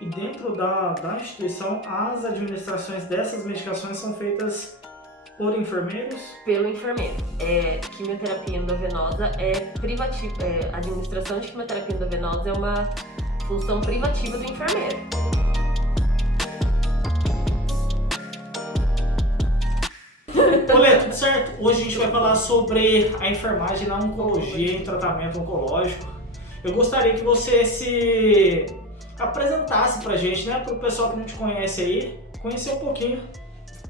E dentro da instituição, as administrações dessas medicações são feitas por enfermeiros? Pelo enfermeiro. Quimioterapia endovenosa a administração de quimioterapia endovenosa é uma função privativa do enfermeiro. Olê, tudo certo? Hoje a gente vai falar sobre a enfermagem na oncologia e tratamento oncológico. Eu gostaria que você se apresentasse pra gente, né? Para o pessoal que não te conhece aí, conhecer um pouquinho.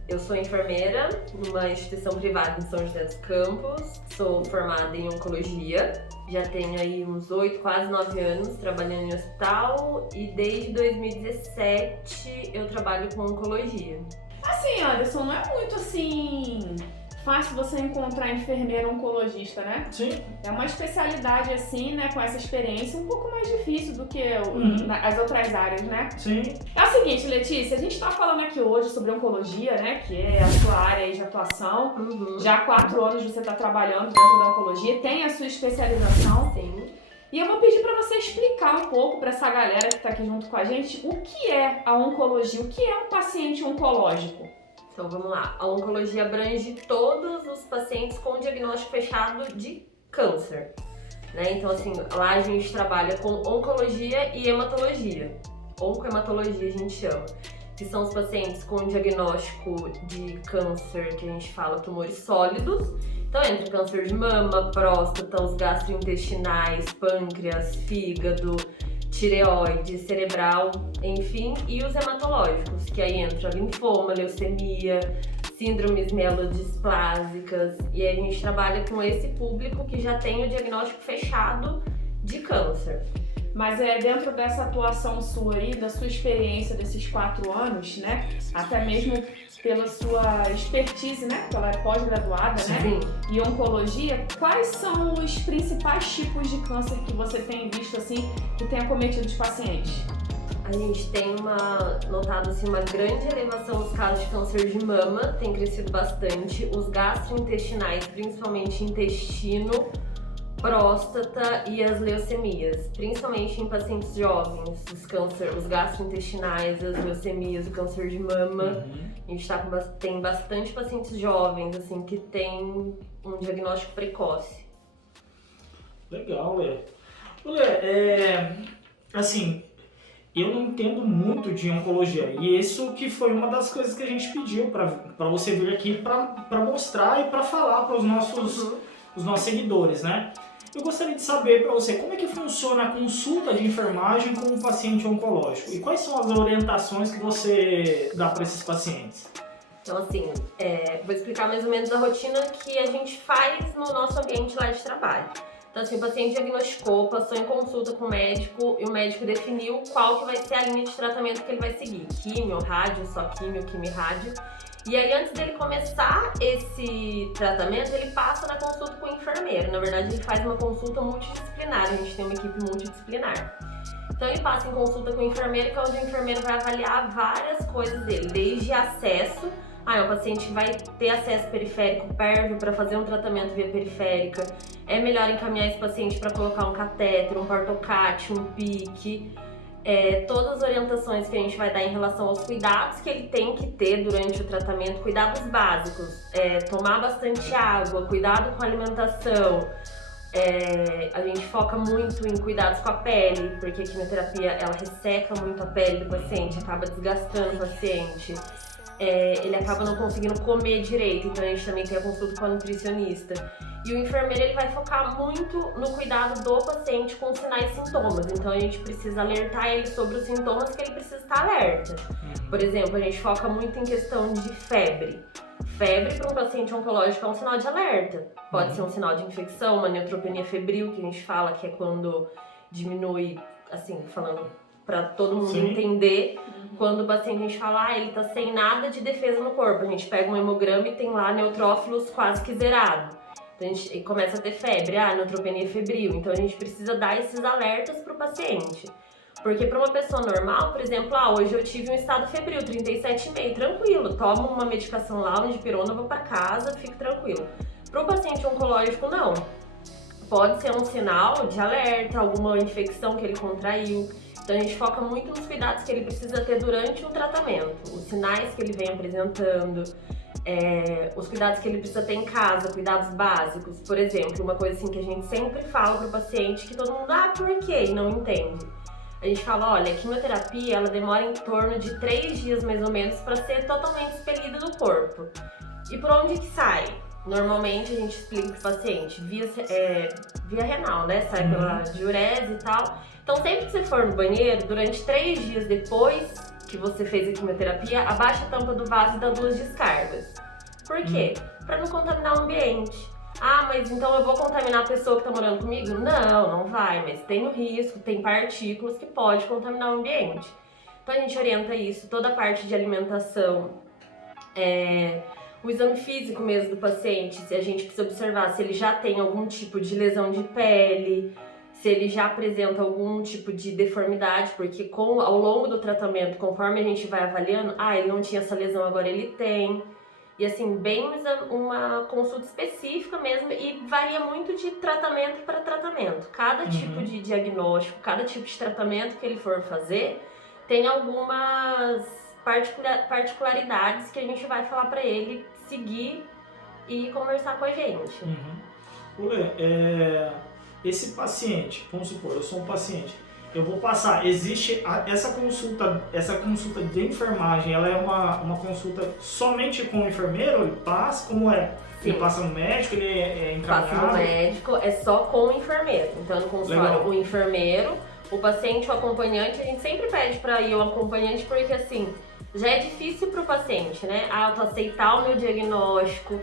Eu sou enfermeira numa instituição privada em São José dos Campos, sou formada em oncologia, já tenho aí uns 8, quase 9 anos trabalhando em hospital e desde 2017 eu trabalho com oncologia. Assim, Anderson, não é muito assim fácil você encontrar enfermeiro oncologista, né? Sim. É uma especialidade assim, né, com essa experiência, um pouco mais difícil do que as outras áreas, né? Sim. É o seguinte, Letícia, a gente tá falando aqui hoje sobre oncologia, né, que é a sua área aí de atuação. Já há 4 anos você tá trabalhando dentro da oncologia, tem a sua especialização. Sim. E eu vou pedir para você explicar um pouco para essa galera que está aqui junto com a gente o que é a oncologia, o que é um paciente oncológico. Então vamos lá, a oncologia abrange todos os pacientes com diagnóstico fechado de câncer, né? Então assim, lá a gente trabalha com oncologia e hematologia, oncohematologia a gente chama, que são os pacientes com diagnóstico de câncer, que a gente fala tumores sólidos. Então entra câncer de mama, próstata, os gastrointestinais, pâncreas, fígado, tireoide, cerebral, enfim, e os hematológicos, que aí entra linfoma, leucemia, síndromes mielodisplásicas, e aí a gente trabalha com esse público que já tem o diagnóstico fechado de câncer. Mas é dentro dessa atuação sua aí, da sua experiência desses 4 anos, né? Até mesmo pela sua expertise, né? Porque ela é pós-graduada, né? Sim. E oncologia, quais são os principais tipos de câncer que você tem visto, assim, que tem acometido os pacientes? A gente tem notado assim, uma grande elevação nos casos de câncer de mama, tem crescido bastante. Os gastrointestinais, principalmente intestino, próstata e as leucemias, principalmente em pacientes jovens, os gastrointestinais, as leucemias, o câncer de mama. A gente tem bastante pacientes jovens, assim, que tem um diagnóstico precoce. Legal, Lê. Lê, assim, eu não entendo muito de oncologia e isso que foi uma das coisas que a gente pediu para você vir aqui para mostrar e para falar para os nossos seguidores, né? Eu gostaria de saber para você como é que funciona a consulta de enfermagem com um paciente oncológico e quais são as orientações que você dá para esses pacientes. Então assim, vou explicar mais ou menos a rotina que a gente faz no nosso ambiente lá de trabalho. Então assim, o paciente diagnosticou, passou em consulta com o médico e o médico definiu qual que vai ser a linha de tratamento que ele vai seguir. Químio, rádio, só químio, rádio. E aí, antes dele começar esse tratamento, ele passa na consulta com o enfermeiro. Na verdade, ele faz uma consulta multidisciplinar, a gente tem uma equipe multidisciplinar. Então, ele passa em consulta com o enfermeiro, que é onde o enfermeiro vai avaliar várias coisas dele, desde acesso. O paciente vai ter acesso periférico pérvio para fazer um tratamento via periférica. É melhor encaminhar esse paciente para colocar um catéter, um portocate, um PIC. Todas as orientações que a gente vai dar em relação aos cuidados que ele tem que ter durante o tratamento, cuidados básicos, tomar bastante água, cuidado com a alimentação. A gente foca muito em cuidados com a pele, porque a quimioterapia ela resseca muito a pele do paciente, acaba desgastando o paciente. Ele acaba não conseguindo comer direito, então a gente também tem a consulta com a nutricionista. E o enfermeiro ele vai focar muito no cuidado do paciente com sinais e sintomas, então a gente precisa alertar ele sobre os sintomas que ele precisa estar alerta. Por exemplo, a gente foca muito em questão de febre. Febre para um paciente oncológico é um sinal de alerta. Pode ser um sinal de infecção, uma neutropenia febril, que a gente fala que é quando diminui, assim, falando para todo mundo entender, quando o paciente a gente fala, ele tá sem nada de defesa no corpo. A gente pega um hemograma e tem lá neutrófilos quase que zerado. Então a gente começa a ter febre, neutropenia febril. Então a gente precisa dar esses alertas pro paciente. Porque para uma pessoa normal, por exemplo, hoje eu tive um estado febril, 37,5, tranquilo, tomo uma medicação lá, uma dipirona, vou para casa, fico tranquilo. Para o paciente oncológico, não. Pode ser um sinal de alerta, alguma infecção que ele contraiu. Então a gente foca muito nos cuidados que ele precisa ter durante o tratamento, os sinais que ele vem apresentando, os cuidados que ele precisa ter em casa, cuidados básicos. Por exemplo, uma coisa assim que a gente sempre fala para o paciente que todo mundo, por quê? E não entende. A gente fala, olha, a quimioterapia ela demora em torno de 3 dias mais ou menos para ser totalmente expelida do corpo. E por onde que sai? Normalmente a gente explica para o paciente via renal, né? Sai pela diurese e tal. Então sempre que você for no banheiro, durante 3 dias depois que você fez a quimioterapia, abaixa a tampa do vaso e dá 2 descargas. Por quê? Para não contaminar o ambiente. Mas então eu vou contaminar a pessoa que está morando comigo? Não vai, mas tem o risco, tem partículas que pode contaminar o ambiente. Então a gente orienta isso, toda a parte de alimentação, o exame físico mesmo do paciente, se a gente precisa observar se ele já tem algum tipo de lesão de pele, se ele já apresenta algum tipo de deformidade, porque ao longo do tratamento, conforme a gente vai avaliando, ele não tinha essa lesão, agora ele tem. E assim, bem uma consulta específica mesmo, e varia muito de tratamento para tratamento. Cada tipo de diagnóstico, cada tipo de tratamento que ele for fazer, tem algumas particularidades que a gente vai falar para ele seguir e conversar com a gente. Esse paciente, vamos supor, eu sou um paciente, eu vou passar, existe essa consulta de enfermagem, ela é uma consulta somente com o enfermeiro? Ele passa, como é? Sim. Ele passa no médico, ele é encaminhado? Passa no médico, é só com o enfermeiro. Então no consultório, o enfermeiro, o paciente, o acompanhante, a gente sempre pede para ir o acompanhante, porque assim, já é difícil pro paciente, né? Tu aceitar o meu diagnóstico,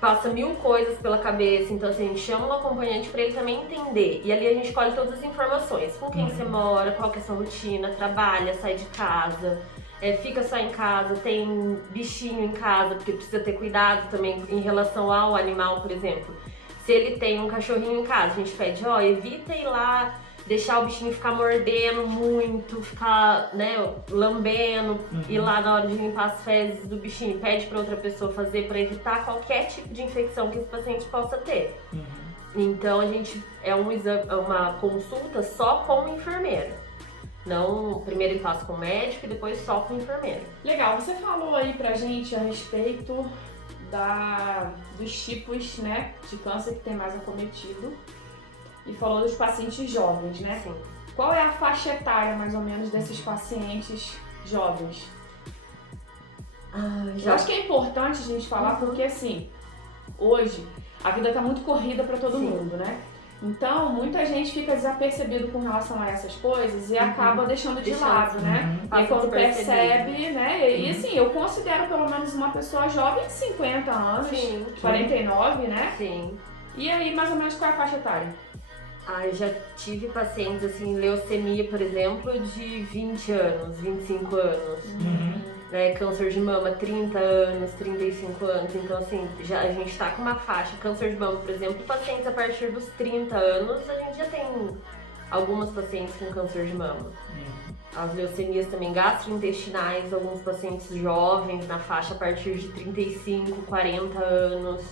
passa 1000 coisas pela cabeça, então assim, a gente chama um acompanhante para ele também entender. E ali a gente colhe todas as informações, com quem você mora, qual que é a sua rotina, trabalha, sai de casa, fica só em casa, tem bichinho em casa, porque precisa ter cuidado também em relação ao animal, por exemplo. Se ele tem um cachorrinho em casa, a gente pede, evita ir lá, deixar o bichinho ficar mordendo muito, ficar, lambendo, ir lá na hora de limpar as fezes do bichinho, pede para outra pessoa fazer para evitar qualquer tipo de infecção que esse paciente possa ter. Então a gente uma consulta só com o enfermeiro. Não, primeiro ele passa com o médico e depois só com o enfermeiro. Legal, você falou aí pra gente a respeito dos tipos, de câncer que tem mais acometido. E falou dos pacientes jovens, né? Sim. Qual é a faixa etária, mais ou menos, desses pacientes jovens? Eu acho que é importante a gente falar, porque assim, hoje a vida tá muito corrida para todo mundo, né? Então, muita gente fica desapercebido com relação a essas coisas e acaba deixando de lado, né? E quando percebe, né? E assim, eu considero pelo menos uma pessoa jovem de 50 anos, 49, né? Sim. E aí, mais ou menos, qual é a faixa etária? Eu já tive pacientes, assim, leucemia, por exemplo, de 20 anos, 25 anos. Câncer de mama, 30 anos, 35 anos. Então, assim, a gente tá com uma faixa. Câncer de mama, por exemplo, pacientes a partir dos 30 anos, a gente já tem algumas pacientes com câncer de mama. As leucemias também gastrointestinais, alguns pacientes jovens na faixa a partir de 35, 40 anos.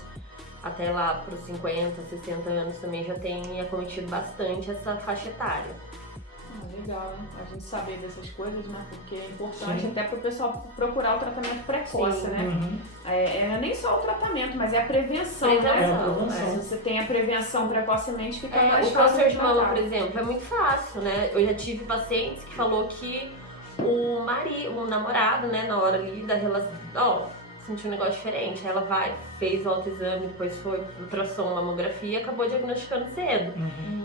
Até lá para os 50, 60 anos também já tem acometido bastante essa faixa etária. Legal, né? A gente saber dessas coisas, né? Porque é importante até para o pessoal procurar o tratamento precoce, né? Não é nem só o tratamento, mas é a prevenção, né? Se você tem a prevenção precocemente, fica mais fácil. O câncer de mama, por exemplo, é muito fácil, né? Eu já tive pacientes que falou que o namorado, né, na hora ali da relação, sentiu um negócio diferente. Ela fez o autoexame, depois foi ultrassom, mamografia e acabou diagnosticando cedo.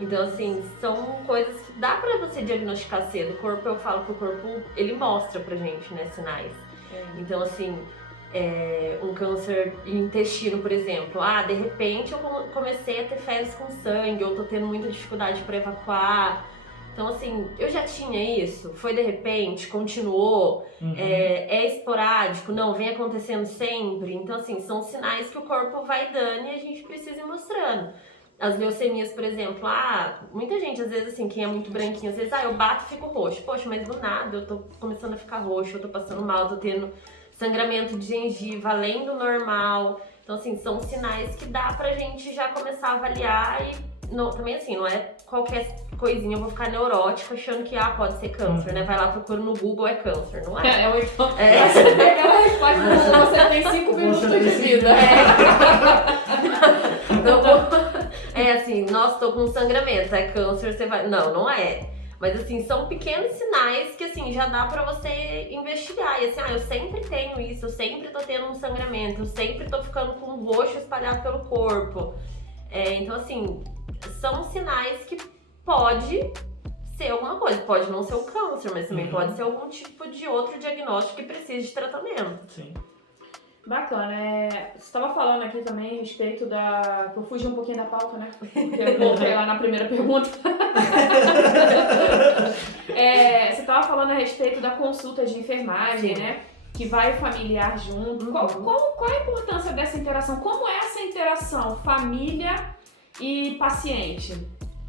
Então, assim, são coisas que dá pra você diagnosticar cedo. O corpo, eu falo que o corpo, ele mostra pra gente, né, sinais. Então, assim, um câncer de intestino, por exemplo. De repente eu comecei a ter fezes com sangue, ou tô tendo muita dificuldade pra evacuar. Então, assim, eu já tinha isso, foi de repente, continuou, é esporádico, não, vem acontecendo sempre. Então, assim, são sinais que o corpo vai dando e a gente precisa ir mostrando. As leucemias, por exemplo, muita gente, às vezes, assim, quem é muito branquinho, às vezes, eu bato e fico roxo. Poxa, mas do nada eu tô começando a ficar roxo, eu tô passando mal, tô tendo sangramento de gengiva além do normal. Então, assim, são sinais que dá pra gente já começar a avaliar e... também assim, não é qualquer coisinha eu vou ficar neurótica achando que, pode ser câncer, né? Vai lá, procura no Google, é câncer, não é? Ou então, você pega aquela resposta do Google, você tem 5 minutos de vida. Assim, nossa, tô com sangramento, é câncer, você vai... Não é. Mas assim, são pequenos sinais que assim, já dá pra você investigar. E assim, eu sempre tenho isso, eu sempre tô tendo um sangramento, eu sempre tô ficando com um roxo espalhado pelo corpo. Então assim, são sinais que pode ser alguma coisa. Pode não ser um câncer, mas também pode ser algum tipo de outro diagnóstico que precise de tratamento. Sim. Bacana. Você estava falando aqui também a respeito da... Eu fugi um pouquinho da pauta, né? Porque eu voltei lá na primeira pergunta. Você estava falando a respeito da consulta de enfermagem, né? Que vai o familiar junto. Qual a importância dessa interação? Como é essa interação família e paciente?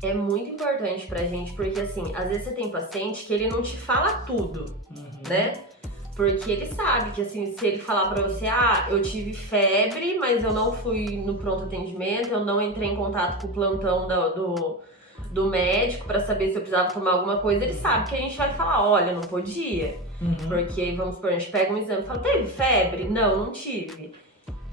É muito importante pra gente, porque assim, às vezes você tem paciente que ele não te fala tudo, né? Porque ele sabe que assim, se ele falar pra você, eu tive febre, mas eu não fui no pronto atendimento, eu não entrei em contato com o plantão do médico pra saber se eu precisava tomar alguma coisa, ele sabe que a gente vai falar, olha, não podia. Porque, vamos supor, a gente pega um exame e fala, teve febre? Não tive.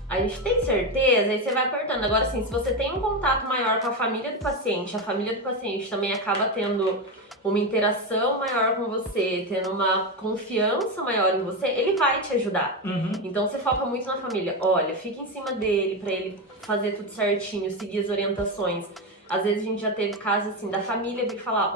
A gente tem certeza, aí você vai apertando. Agora, assim, se você tem um contato maior com a família do paciente, a família do paciente também acaba tendo uma interação maior com você, tendo uma confiança maior em você, ele vai te ajudar. Então você foca muito na família. Olha, fica em cima dele pra ele fazer tudo certinho, seguir as orientações. Às vezes a gente já teve casos assim, da família vir falar,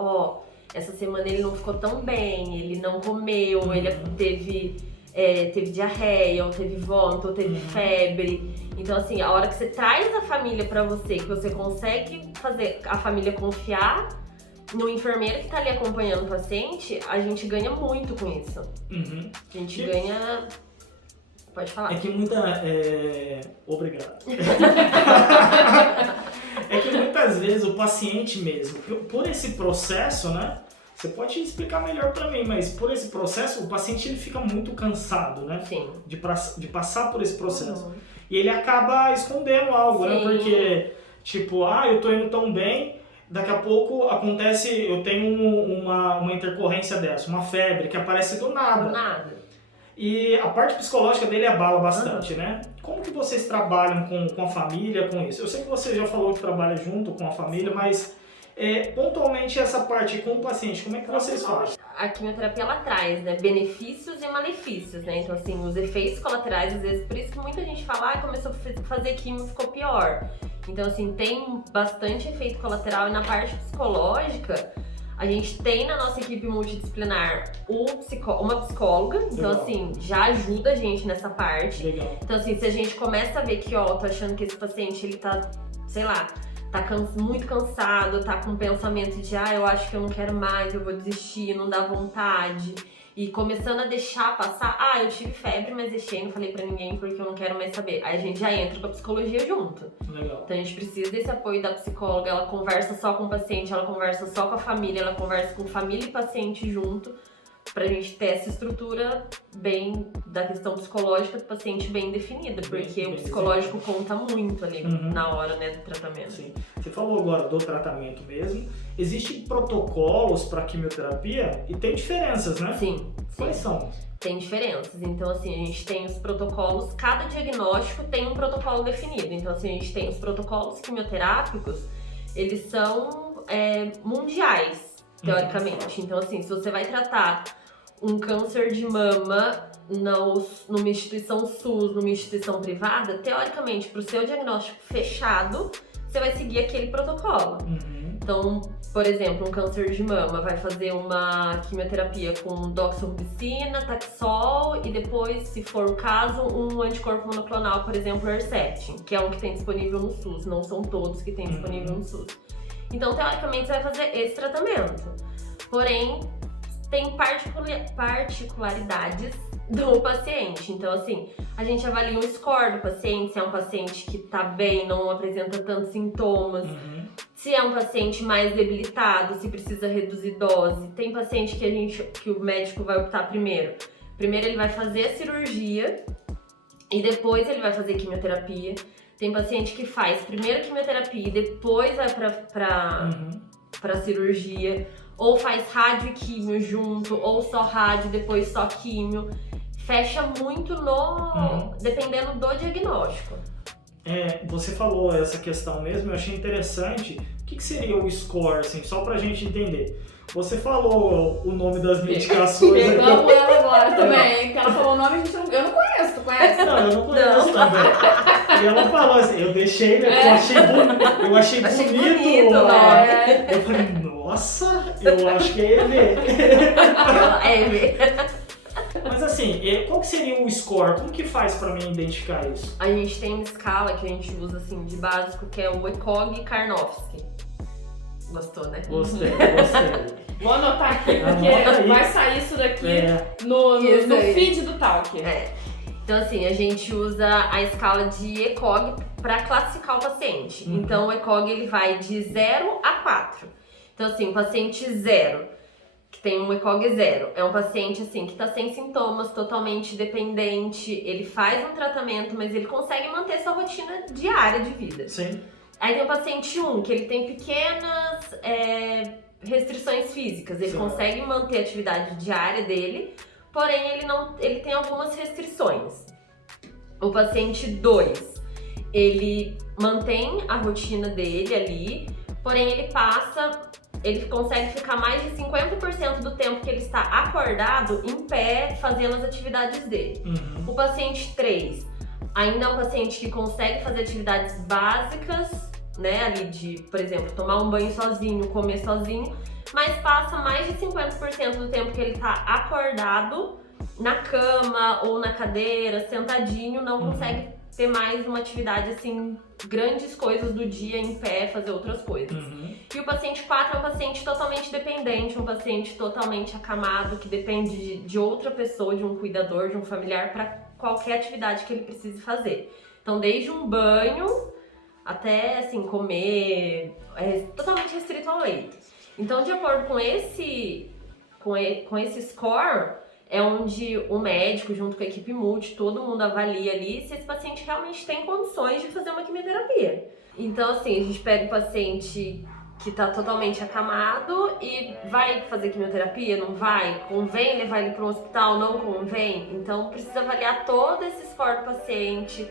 essa semana ele não ficou tão bem, ele não comeu, ele teve diarreia, ou teve vômito, ou teve febre. Então assim, a hora que você traz a família pra você, que você consegue fazer a família confiar no enfermeiro que tá ali acompanhando o paciente, a gente ganha muito com isso. A gente ganha... Pode falar. É que Obrigado. É que muitas vezes o paciente mesmo, por esse processo, né? Você pode explicar melhor pra mim, mas por esse processo, o paciente ele fica muito cansado, né? Sim. De passar por esse processo. E ele acaba escondendo algo, né? Porque, tipo, eu tô indo tão bem, daqui a pouco acontece, eu tenho uma intercorrência dessa, uma febre que aparece do nada. Do nada. E a parte psicológica dele abala bastante, né? Como que vocês trabalham com a família, com isso? Eu sei que você já falou que trabalha junto com a família, mas pontualmente essa parte com o paciente, como é que vocês fazem? A quimioterapia, ela traz, né, benefícios e malefícios, né? Então, assim, os efeitos colaterais, às vezes, por isso que muita gente fala, começou a fazer quimio, ficou pior. Então, assim, tem bastante efeito colateral e na parte psicológica, a gente tem na nossa equipe multidisciplinar uma psicóloga, então assim, já ajuda a gente nessa parte. Legal. Então assim, se a gente começa a ver que, tô achando que esse paciente, ele tá, sei lá, tá muito cansado, tá com um pensamento de, eu acho que eu não quero mais, eu vou desistir, não dá vontade. E começando a deixar passar, eu tive febre, mas deixei, não falei pra ninguém porque eu não quero mais saber. Aí a gente já entra com a psicologia junto. Legal. Então a gente precisa desse apoio da psicóloga, ela conversa só com o paciente, ela conversa só com a família, ela conversa com família e paciente junto, pra gente ter essa estrutura bem, da questão psicológica do paciente bem definida, porque o psicológico conta muito ali na hora, né, do tratamento. Sim. Você falou agora do tratamento mesmo. Existem protocolos para quimioterapia e tem diferenças, né? Sim. Quais são? Tem diferenças. Então, assim, a gente tem os protocolos, cada diagnóstico tem um protocolo definido. Então, assim, a gente tem os protocolos quimioterápicos, eles são mundiais, teoricamente. Então, assim, se você vai tratar um câncer de mama numa instituição SUS, numa instituição privada, teoricamente, para o seu diagnóstico fechado, você vai seguir aquele protocolo. Então, por exemplo, um câncer de mama vai fazer uma quimioterapia com doxorubicina, Taxol e depois, se for o caso, um anticorpo monoclonal, por exemplo, Herceptin, que é um que tem disponível no SUS. Não são todos que tem disponível no SUS. Então, teoricamente, você vai fazer esse tratamento. Porém, tem particularidades do paciente. Então, assim, a gente avalia um score do paciente, se é um paciente que tá bem, não apresenta tantos sintomas. Se é um paciente mais debilitado, se precisa reduzir dose. Tem paciente que o médico vai optar primeiro. Primeiro ele vai fazer a cirurgia e depois ele vai fazer quimioterapia. Tem paciente que faz primeiro quimioterapia e depois vai pra pra cirurgia, ou faz rádio e químio junto, ou só rádio, depois só químio. Fecha muito dependendo do diagnóstico. Você falou essa questão mesmo, eu achei interessante. O que seria o score, assim, só pra gente entender? Você falou o nome das medicações aqui. Pegamos ela agora também, que ela falou o nome, eu não conheço, tu conhece? Não, eu não conheço também. E ela falou assim, eu deixei, né? Eu achei bonito. Né? Eu falei, nossa, eu acho que é EV. É EV. Mas assim, qual que seria o score? Como que faz pra mim identificar isso? A gente tem uma escala que a gente usa assim de básico, que é o ECOG Karnofsky. Gostou, né? Gostei. Vou anotar aqui, porque Anota aí. vai sair isso daqui no feed do Talk. Então assim, a gente usa a escala de ECOG para classificar o paciente. Então o ECOG ele vai de 0 a 4. Então assim, o paciente 0, que tem um ECOG 0, é um paciente assim que tá sem sintomas, totalmente dependente, ele faz um tratamento, mas ele consegue manter sua rotina diária de vida. Sim. Aí tem o paciente 1, que ele tem pequenas restrições físicas, ele consegue manter a atividade diária dele, porém ele tem algumas restrições. O paciente 2, ele mantém a rotina dele ali, porém ele consegue ficar mais de 50% do tempo que ele está acordado em pé, fazendo as atividades dele. O paciente 3 ainda é um paciente que consegue fazer atividades básicas, né, ali de, por exemplo, tomar um banho sozinho, comer sozinho, mas passa mais de 50% do tempo que ele tá acordado na cama ou na cadeira, sentadinho, não consegue ter mais uma atividade assim, grandes coisas do dia em pé, fazer outras coisas. E o paciente 4 é um paciente totalmente dependente, um paciente totalmente acamado, que depende de outra pessoa, de um cuidador, de um familiar, para qualquer atividade que ele precise fazer. Então, desde um banho até, assim, comer, totalmente restrito ao leito. Então, de acordo com esse score, é onde o médico, junto com a equipe multi, todo mundo avalia ali se esse paciente realmente tem condições de fazer uma quimioterapia. Então, assim, a gente pega o paciente que tá totalmente acamado e vai fazer quimioterapia, não vai? Convém levar ele para um hospital, não convém? Então, precisa avaliar todo esse score do paciente,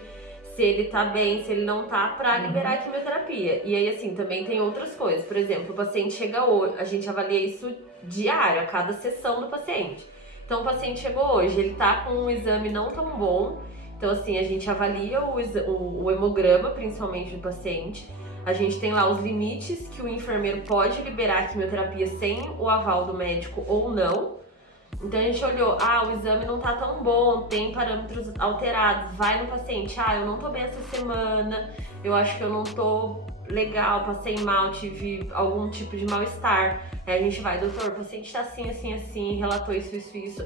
se ele tá bem, se ele não tá, pra liberar a quimioterapia. E aí, assim, também tem outras coisas. Por exemplo, o paciente chega hoje, a gente avalia isso diário, a cada sessão do paciente. Então, o paciente chegou hoje, ele tá com um exame não tão bom. Então, assim, a gente avalia o hemograma, principalmente do paciente. A gente tem lá os limites que o enfermeiro pode liberar a quimioterapia sem o aval do médico ou não. Então a gente olhou, o exame não tá tão bom, tem parâmetros alterados, vai no paciente, eu não tô bem essa semana, eu acho que eu não tô legal, passei mal, tive algum tipo de mal-estar. Aí a gente vai, doutor, o paciente tá assim, assim, assim, relatou isso,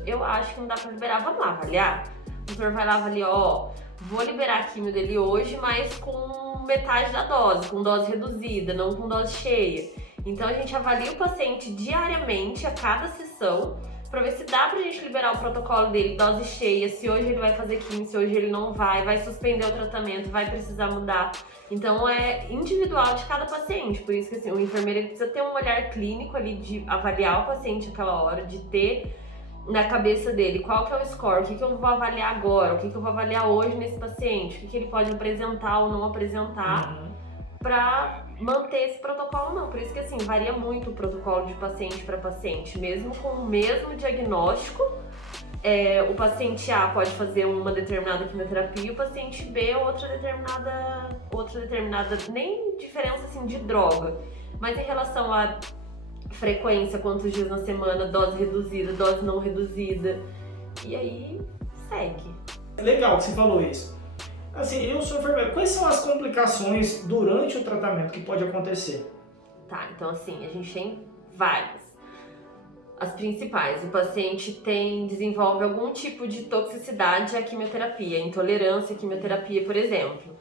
eu acho que não dá pra liberar, vamos lá avaliar? O doutor vai lá avaliar, vou liberar a quimio dele hoje, mas com metade da dose, com dose reduzida, não com dose cheia. Então a gente avalia o paciente diariamente, a cada sessão, pra ver se dá pra gente liberar o protocolo dele, dose cheia, se hoje ele vai fazer quimio, se hoje ele não vai suspender o tratamento, vai precisar mudar. Então é individual de cada paciente, por isso que assim, o enfermeiro ele precisa ter um olhar clínico ali de avaliar o paciente naquela hora, de ter na cabeça dele qual que é o score, o que eu vou avaliar agora, o que eu vou avaliar hoje nesse paciente, o que ele pode apresentar ou não apresentar, pra manter esse protocolo não. Por isso que assim, varia muito o protocolo de paciente para paciente, mesmo com o mesmo diagnóstico, o paciente A pode fazer uma determinada quimioterapia e o paciente B outra determinada, nem diferença assim de droga, mas em relação à frequência, quantos dias na semana, dose reduzida, dose não reduzida, e aí segue. É legal que você falou isso. Assim, eu sou enfermeiro. Quais são as complicações durante o tratamento que pode acontecer? Tá, então assim, a gente tem várias. As principais, o paciente desenvolve algum tipo de toxicidade à quimioterapia, intolerância à quimioterapia, por exemplo.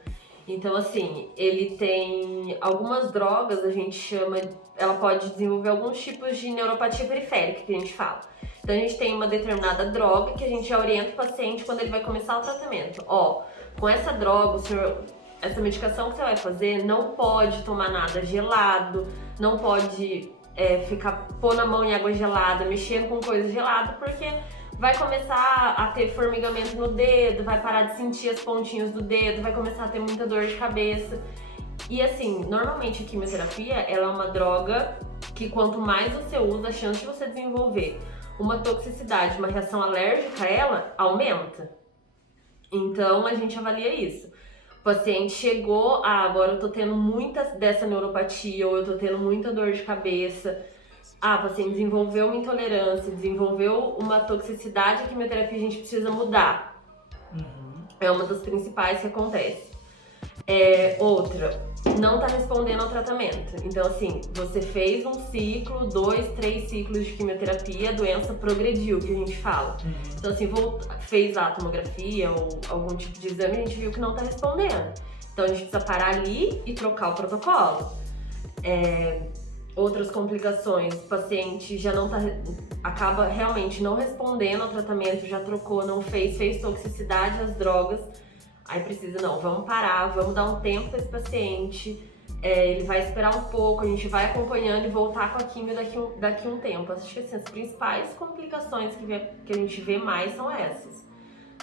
Então assim, ele tem algumas drogas, a gente chama, ela pode desenvolver alguns tipos de neuropatia periférica, que a gente fala. Então a gente tem uma determinada droga que a gente já orienta o paciente quando ele vai começar o tratamento. Com essa droga, essa medicação que você vai fazer, não pode tomar nada gelado, não pode ficar pôr na mão em água gelada, mexendo com coisa gelada, porque vai começar a ter formigamento no dedo, vai parar de sentir as pontinhas do dedo, vai começar a ter muita dor de cabeça. E assim, normalmente a quimioterapia, ela é uma droga que quanto mais você usa, a chance de você desenvolver uma toxicidade, uma reação alérgica a ela, aumenta. Então a gente avalia isso. O paciente chegou, agora eu tô tendo muita dessa neuropatia, ou eu tô tendo muita dor de cabeça. O paciente desenvolveu uma intolerância, desenvolveu uma toxicidade, a quimioterapia a gente precisa mudar. É uma das principais que acontece. Outra, não tá respondendo ao tratamento. Então assim, você fez um ciclo, 2, 3 ciclos de quimioterapia, a doença progrediu, que a gente fala. Então assim, fez a tomografia ou algum tipo de exame, a gente viu que não tá respondendo. Então a gente precisa parar ali e trocar o protocolo. Outras complicações, o paciente já não acaba realmente não respondendo ao tratamento, já trocou, não fez toxicidade às drogas, aí precisa, vamos parar, vamos dar um tempo para esse paciente, ele vai esperar um pouco, a gente vai acompanhando e voltar com a quimio daqui um tempo. Acho que assim, as principais complicações que a gente vê mais são essas.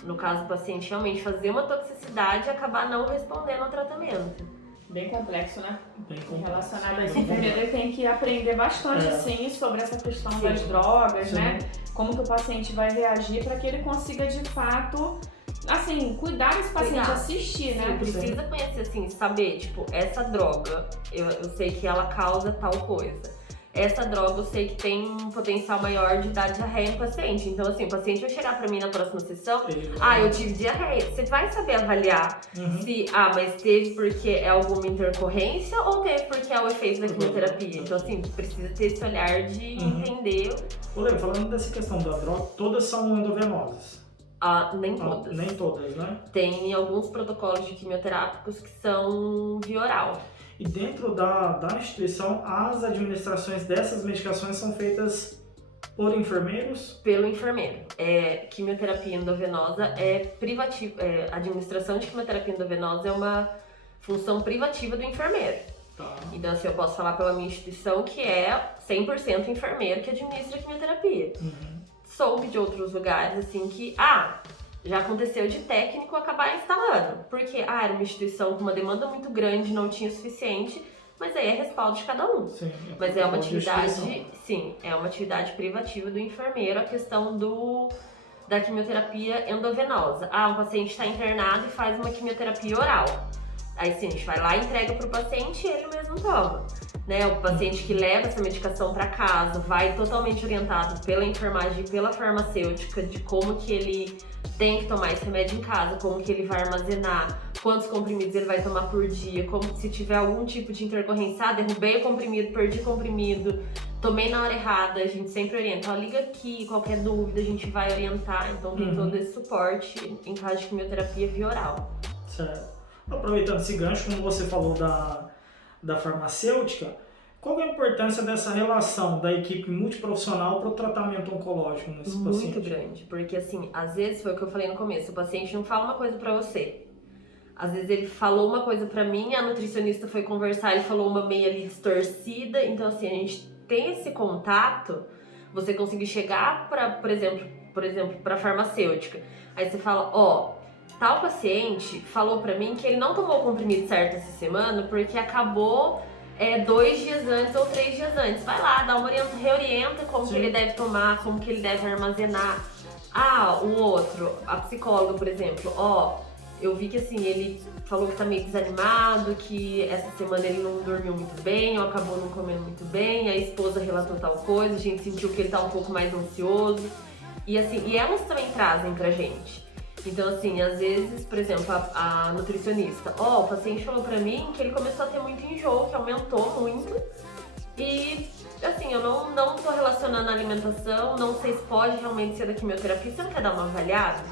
No caso do paciente realmente fazer uma toxicidade e acabar não respondendo ao tratamento. Bem complexo, né? Bem complexo. Relacionado a isso, o enfermeiro tem que aprender bastante, sim, sobre essa questão das drogas, né? Como que o paciente vai reagir para que ele consiga, de fato, assim, cuidar desse paciente, assistir, né? Precisa conhecer, assim, saber, tipo, essa droga, eu sei que ela causa tal coisa. Essa droga eu sei que tem um potencial maior de dar diarreia no paciente. Então, assim, o paciente vai chegar pra mim na próxima sessão, eu tive diarreia. Você vai saber avaliar se, mas teve porque é alguma intercorrência ou teve porque é o efeito da quimioterapia. Então, assim, precisa ter esse olhar de entender. Olha, falando dessa questão da droga, todas são endovenosas? Nem todas. Nem todas, né? Tem alguns protocolos de quimioterápicos que são via oral. E dentro da instituição, as administrações dessas medicações são feitas por enfermeiros? Pelo enfermeiro. Quimioterapia endovenosa é privativa. A administração de quimioterapia endovenosa é uma função privativa do enfermeiro. Tá. Então, assim, eu posso falar pela minha instituição que é 100% enfermeiro que administra a quimioterapia. Soube de outros lugares, assim, que, já aconteceu de técnico acabar instalando, porque era uma instituição com uma demanda muito grande, não tinha o suficiente, mas aí é respaldo de cada um. Sim, mas é uma atividade, é uma atividade privativa do enfermeiro, a questão da quimioterapia endovenosa. Um paciente está internado e faz uma quimioterapia oral. Aí sim, a gente vai lá e entrega para o paciente e ele mesmo toma. Né? O paciente que leva essa medicação para casa vai totalmente orientado pela enfermagem e pela farmacêutica de como que ele tem que tomar esse remédio em casa, como que ele vai armazenar, quantos comprimidos ele vai tomar por dia, como se tiver algum tipo de intercorrência, derrubei o comprimido, perdi o comprimido, tomei na hora errada, a gente sempre orienta, liga aqui, qualquer dúvida a gente vai orientar, então tem todo esse suporte em caso de quimioterapia via oral. Certo. Aproveitando esse gancho, como você falou da farmacêutica, qual é a importância dessa relação da equipe multiprofissional para o tratamento oncológico nesse paciente? Muito grande, porque assim, às vezes foi o que eu falei no começo, o paciente não fala uma coisa para você. Às vezes ele falou uma coisa para mim, a nutricionista foi conversar, ele falou uma meia ali distorcida, então assim, a gente tem esse contato, você conseguir chegar para, por exemplo, para a farmacêutica, aí você fala, tal paciente falou pra mim que ele não tomou o comprimido certo essa semana porque acabou 2 dias antes ou 3 dias antes. Vai lá, dá uma reorienta como que ele deve tomar, como que ele deve armazenar. O outro, a psicóloga, por exemplo, eu vi que assim, ele falou que tá meio desanimado, que essa semana ele não dormiu muito bem, ou acabou não comendo muito bem, a esposa relatou tal coisa, a gente sentiu que ele tá um pouco mais ansioso. E assim, e elas também trazem pra gente. Então, assim, às vezes, por exemplo, a nutricionista, o paciente falou pra mim que ele começou a ter muito enjoo, que aumentou muito. E, assim, eu não tô relacionando a alimentação, não sei se pode realmente ser da quimioterapia, você não quer dar uma avaliada?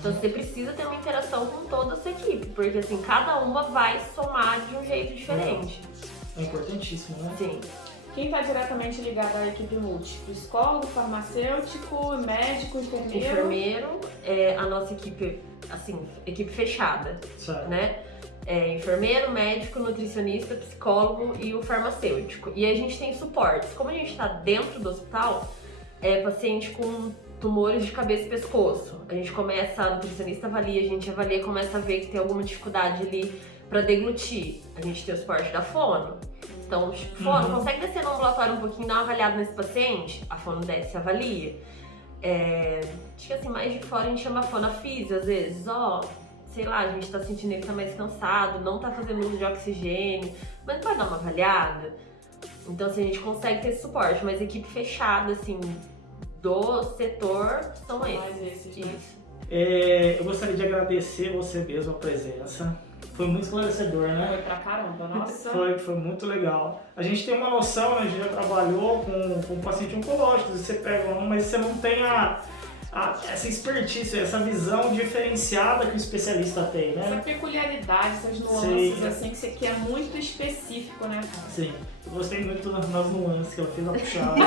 Então, você precisa ter uma interação com toda a sua equipe, porque, assim, cada uma vai somar de um jeito diferente. É importantíssimo, né? Sim. Quem está diretamente ligado à equipe multi? Psicólogo, farmacêutico, médico, enfermeiro? A nossa equipe, assim, equipe fechada, certo. né? enfermeiro, médico, nutricionista, psicólogo e o farmacêutico. E a gente tem suportes. Como a gente está dentro do hospital, paciente com tumores de cabeça e pescoço. A gente começa, a nutricionista avalia, a gente avalia, começa a ver que tem alguma dificuldade ali para deglutir. A gente tem o suporte da fono. Então, fono, consegue descer no ambulatório um pouquinho, dar uma avaliada nesse paciente? A fono desce, avalia. Acho que assim, mais de fora a gente chama a fono a físio, às vezes, sei lá, a gente tá sentindo ele tá mais cansado, não tá fazendo uso de oxigênio, mas pode dar uma avaliada. Então, assim, a gente consegue ter esse suporte, mas equipe fechada, assim, do setor são esses. Né? Isso. Eu gostaria de agradecer você mesmo a presença. Foi muito esclarecedor, né? Foi pra caramba, nossa. Foi muito legal. A gente tem uma noção, né? A gente já trabalhou com paciente oncológico, você pega um, mas você não tem essa expertise, essa visão diferenciada que o especialista tem, né? Essa peculiaridade, essas nuances, assim, que você quer muito específico, né? Sim. Eu gostei muito das nuances que ela fez a puxada.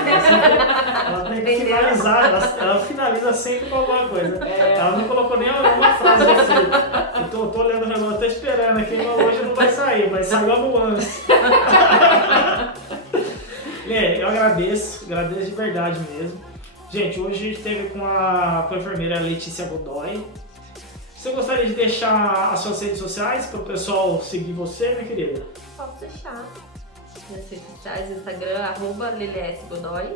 Ela tem que finalizar, ela finaliza sempre com alguma coisa. Ela não colocou nem uma frase assim. Eu tô olhando o relógio, tô esperando aqui, mas hoje não vai sair, vai sair a nuance. Eu agradeço de verdade mesmo. Gente, hoje a gente esteve com a enfermeira Letícia Godoy. Você gostaria de deixar as suas redes sociais para o pessoal seguir você, minha querida? Posso deixar. Minhas redes sociais, Instagram, @LiliSGodoy.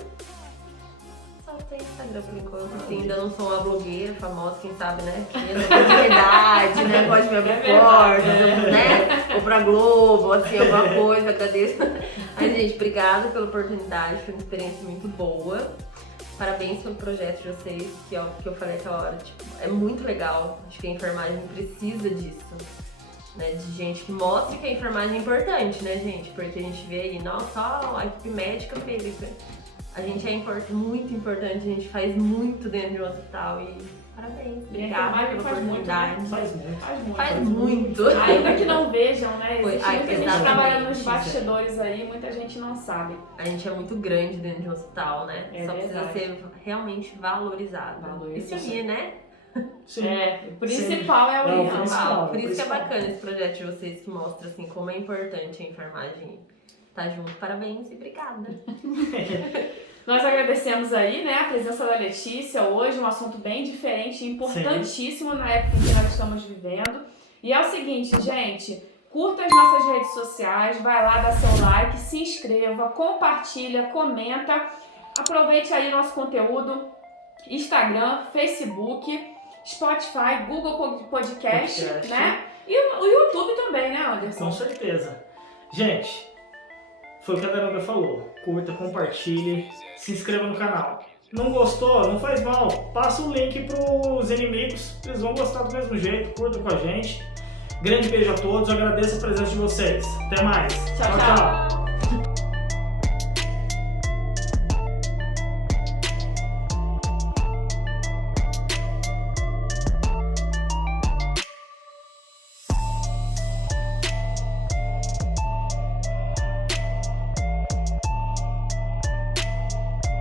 Só tem Instagram por enquanto, assim, ainda não sou uma blogueira famosa, quem sabe, né? Que ainda não tem verdade, né? Pode me abrir portas, né? Ou pra Globo, assim, alguma coisa, agradeço. Mas, gente, obrigada pela oportunidade, foi uma experiência muito boa. Parabéns pelo projeto de vocês, que é o que eu falei aquela hora, tipo, é muito legal. Acho que a enfermagem precisa disso, né? De gente que mostre que a enfermagem é importante, né, gente? Porque a gente vê aí, nossa, a equipe médica fez. A gente é muito importante, a gente faz muito dentro de um hospital e parabéns, obrigada pela oportunidade. Faz muito. Ainda que não vejam, né? Existe muita gente exatamente. trabalhando nos bastidores aí, muita gente não sabe. A gente é muito grande dentro de um hospital, né? Só precisa verdade. ser realmente valorizado. Isso aí, né? Sim. O principal é o principal. Por isso que é bacana esse projeto de vocês que mostra assim, como é importante a enfermagem estar junto. Parabéns e obrigada. Nós agradecemos aí, né, a presença da Letícia hoje, um assunto bem diferente e importantíssimo na época em que nós estamos vivendo. E é o seguinte, gente, curta as nossas redes sociais, vai lá, dá seu like, se inscreva, compartilha, comenta, aproveite aí nosso conteúdo, Instagram, Facebook, Spotify, Google Podcast, né? E o YouTube também, né, Anderson? Com certeza. Gente, foi o que a Danuga falou. Curta, compartilhe, se inscreva no canal. Não gostou? Não faz mal. Passa o link pros inimigos. Eles vão gostar do mesmo jeito. Curta com a gente. Grande beijo a todos. Agradeço a presença de vocês. Até mais. Tchau, tchau.